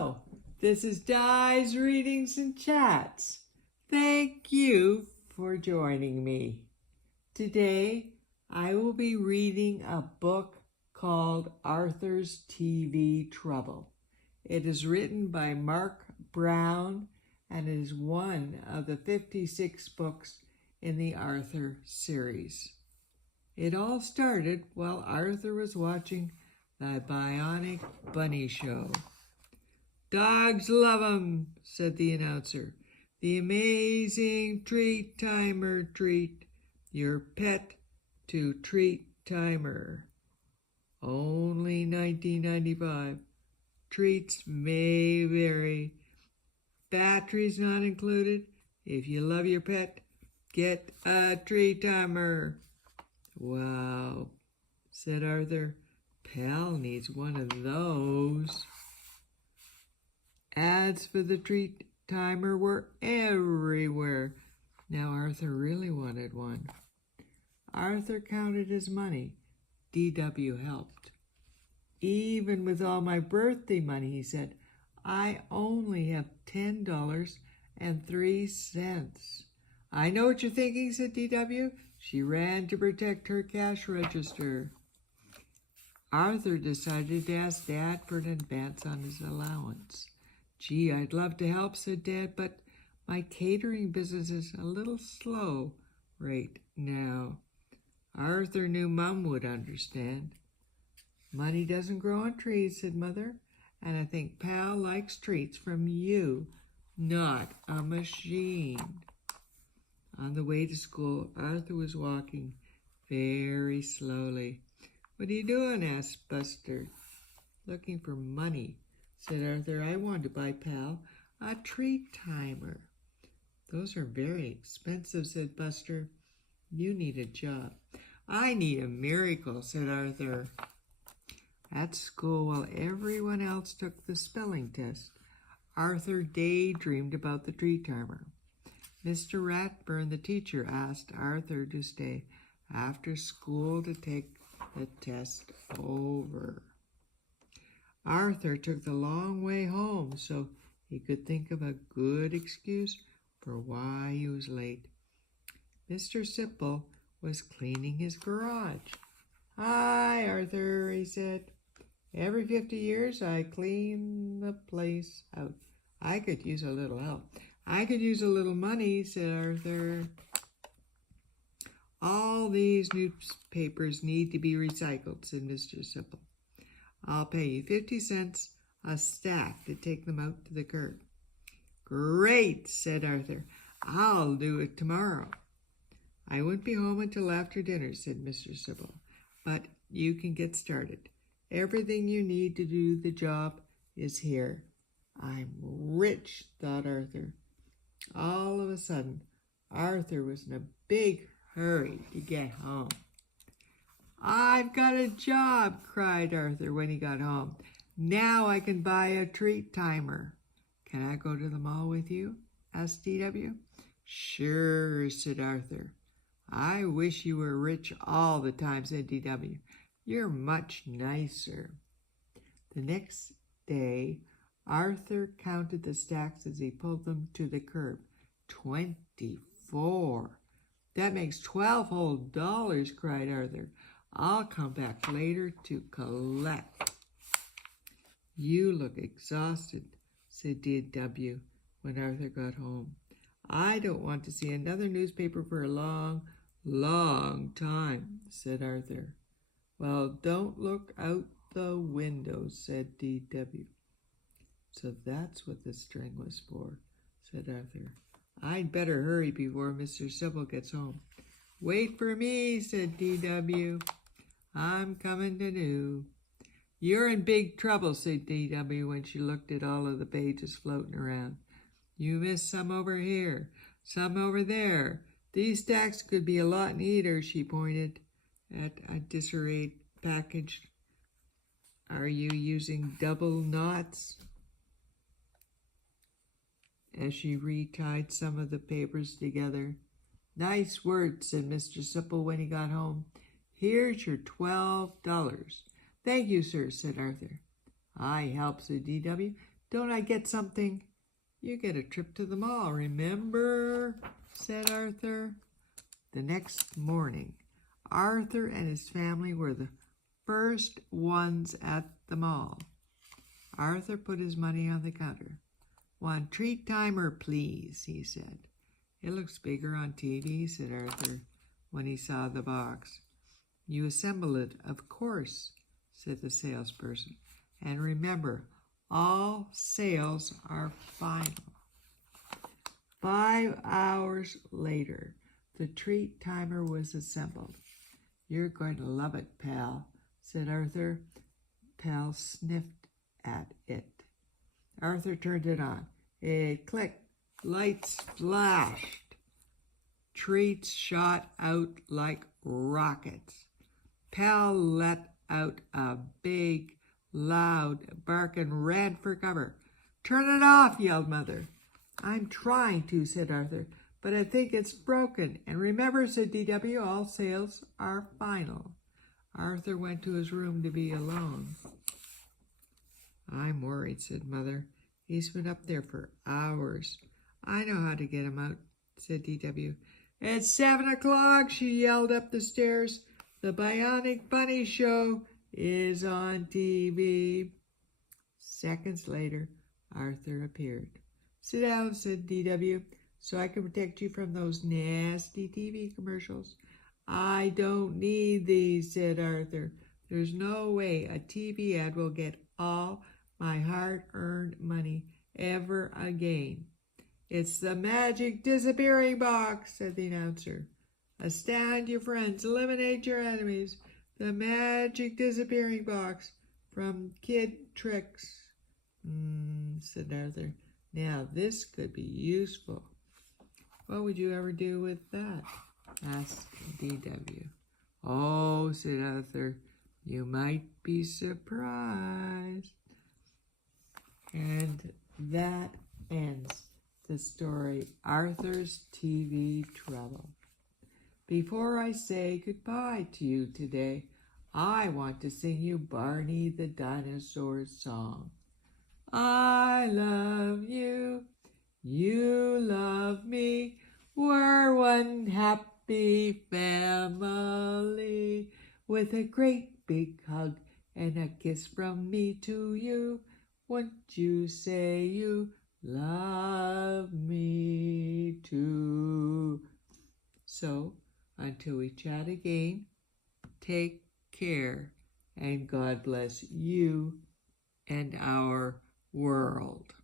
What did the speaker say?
Hello, this is Di's Readings and Chats. Thank you for joining me. Today, I will be reading a book called Arthur's TV Trouble. It is written by Mark Brown and is one of the 56 books in the Arthur series. It all started while Arthur was watching the Bionic Bunny Show. "Dogs love 'em," said the announcer. "The amazing treat timer treat. Your pet to treat timer. Only $19.95. Treats may vary. Batteries not included. If you love your pet, get a treat timer." "Wow," said Arthur. "Pal needs one of those." Ads for the treat timer were everywhere. Now Arthur really wanted one. Arthur counted his money. D.W. helped. "Even with all my birthday money," he said, "I only have $10.03. "I know what you're thinking," said D.W. She ran to protect her cash register. Arthur decided to ask Dad for an advance on his allowance. "Gee, I'd love to help," said Dad, "but my catering business is a little slow right now." Arthur knew Mum would understand. "Money doesn't grow on trees," said Mother, "and I think Pal likes treats from you, not a machine." On the way to school, Arthur was walking very slowly. "What are you doing?" asked Buster. "Looking for money," said Arthur. "I want to buy Pal a treat timer." "Those are very expensive," said Buster. "You need a job." "I need a miracle," said Arthur. At school, while everyone else took the spelling test, Arthur daydreamed about the treat timer. Mr. Ratburn, the teacher, asked Arthur to stay after school to take the test over. Arthur took the long way home so he could think of a good excuse for why he was late. Mr. Sipple was cleaning his garage. "Hi, Arthur," he said. "Every 50 years I clean the place out. I could use a little help." "I could use a little money," said Arthur. "All these newspapers need to be recycled," said Mr. Sipple. "I'll pay you 50 cents a stack to take them out to the curb." "Great," said Arthur. "I'll do it tomorrow." "I won't be home until after dinner," said Mr. Sipple, "but you can get started. Everything you need to do the job is here." "I'm rich," thought Arthur. All of a sudden, Arthur was in a big hurry to get home. "I've got a job," cried Arthur when he got home. "Now I can buy a treat timer." "Can I go to the mall with you?" asked D.W. "Sure," said Arthur. "I wish you were rich all the time," said D.W. "You're much nicer." The next day, Arthur counted the stacks as he pulled them to the curb. 24. "That makes $12 whole dollars," cried Arthur. "I'll come back later to collect." "You look exhausted," said D.W. when Arthur got home. "I don't want to see another newspaper for a long, long time," said Arthur. "Well, don't look out the window," said D.W. "So that's what the string was for," said Arthur. "I'd better hurry before Mr. Sipple gets home." "Wait for me," said D.W. "I'm coming to do." "You're in big trouble," said D.W. when she looked at all of the pages floating around. "You missed some over here, some over there. These stacks could be a lot neater," she pointed at a disarrayed package. "Are you using double knots?" As she retied some of the papers together. "Nice work," said Mr. Sipple when he got home. "Here's your $12. "Thank you, sir," said Arthur. "I help," said D.W. Don't I get something? You get a trip to the mall, remember? Said Arthur. The next morning, Arthur and his family were the first ones at the mall. Arthur put his money on the counter. "One treat timer, please," he said. "It looks bigger on TV," said Arthur when he saw the box. "You assemble it, of course," said the salesperson. "And remember, all sales are final." 5 hours later, the treat timer was assembled. "You're going to love it, pal," said Arthur. Pal sniffed at it. Arthur turned it on. It clicked. Lights flashed. Treats shot out like rockets. Pal let out a big, loud bark and ran for cover. "Turn it off," yelled Mother. "I'm trying to," said Arthur, "but I think it's broken. And remember," said DW, "all sales are final." Arthur went to his room to be alone. "I'm worried," said Mother. "He's been up there for hours." "I know how to get him out," said DW. "It's 7 o'clock, she yelled up the stairs. "The Bionic Bunny Show is on TV." Seconds later, Arthur appeared. "Sit down," said DW, "so I can protect you from those nasty TV commercials." "I don't need these," said Arthur. "There's no way a TV ad will get all my hard-earned money ever again." "It's the magic disappearing box," said the announcer. "Astound your friends, eliminate your enemies. The magic disappearing box from Kid Tricks." Said Arthur. "Now this could be useful." "What would you ever do with that?" asked DW. "Oh," said Arthur, "you might be surprised." And that ends the story, Arthur's TV Trouble. Before I say goodbye to you today, I want to sing you Barney the Dinosaur's song. I love you, you love me, we're one happy family. With a great big hug and a kiss from me to you, won't you say you love me too? So, until we chat again, take care and God bless you and our world.